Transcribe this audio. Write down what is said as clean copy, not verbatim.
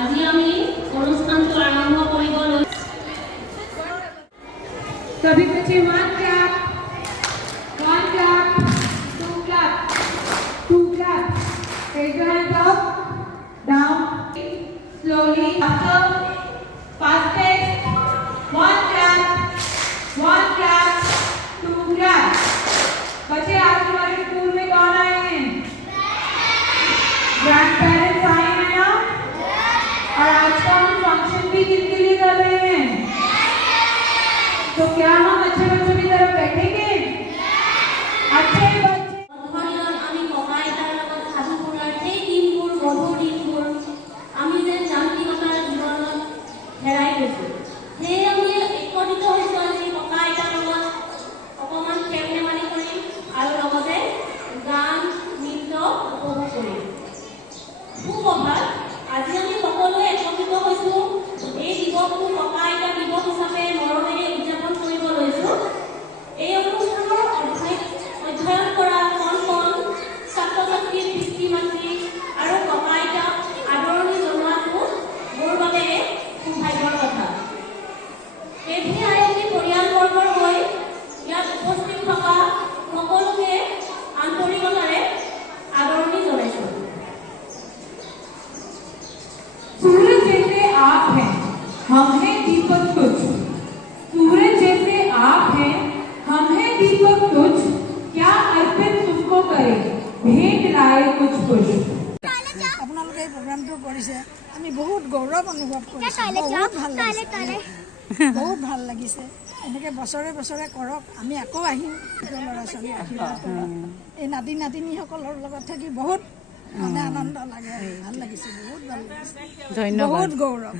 আজি আমি অনুষ্ঠানটো আৰম্ভ কৰিব লৈছো। सभी बच्चे one clap, two clap, two clap. Raise your hands up, down, slowly. After fast pace, one clap, two clap. बच्चे आज हमारे स्कूल में कौन आए हैं? ग्रैंडपेरेंट्स आए हैं ना? और आज का हम फंक्शन भी किसके लिए कर रहे हैं? तो क्या हम अच्छे बच्चों की तरफ बैठेंगे? अच्छे बच्चे আমি ককা আইতাৰ লগত সাধু শুনাৰ সেই দিনবোৰ গধুৰ দিনবোৰ আমি যেন যান্ত্ৰিকতাৰ জীৱনত হেৰাই গৈছো। সেয়ে আমি একত্ৰিত হৈছো আজি ককা আইতাৰ লগত অকণমান খেল ধেমালি কৰিম আৰু লগতে গান নৃত্য উপভোগ কৰিম। সুপ্ৰভাত, আজি আমি সকলোৱে একত্ৰিত হৈছো এই দিৱসটো ককা আইতা দিৱস হিচাপে মৰমেৰে উদযাপন কৰিব লৈছো। এই অনুষ্ঠানৰ অধ্যয়ন কৰা কণ কণ ছাত্ৰ ছাত্ৰীৰ পিতৃ মাতৃ আৰু ককা আইতাক আদৰণি জনোৱাটো মোৰ বাবে সৌভাগ্যৰ কথা। AVIMT পৰিয়ালবৰ্গৰ হৈ ইয়াত উপস্থিত থকা সকলোকে আন্তৰিকতাৰে আদৰণি জনাইছো। सूरज जैसे आप हैं, हम हैं दीपक तुझ। सूरज जैसे आप हैं, हम हैं दीपक तुझ। क्या अर्पित तुमको करे, भेंट लाए कुछ पुष्प। আপোনালোকে এই প্ৰগ্ৰামটো কৰিছে, আমি বহুত গৌৰৱ অনুভৱ কৰিছোঁ। বহুত ভাল লাগিছে, বহুত ভাল লাগিছে। এনেকৈ বছৰে বছৰে কৰক, আমি আকৌ আহিম ল'ৰা ছোৱালী আশীৰ্বাদ কৰিম। এই নাতি নাতিনীসকলৰ লগত থাকি বহুত মানে আনন্দ লাগে, ভাল লাগিছে, বহুত ভাল লাগিছে, ধন্যবাদ। বহুত গৌৰৱ।